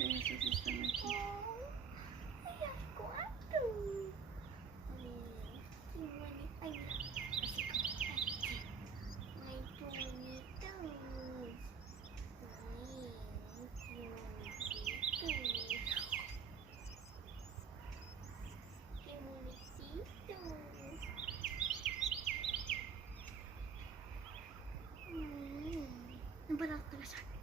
Kaya sa sistema ko. Ay, aku aduh. Gimana? Ay, masih Ay, bonito. Ay, bonito. Qué bonitito. Ang balat na siya.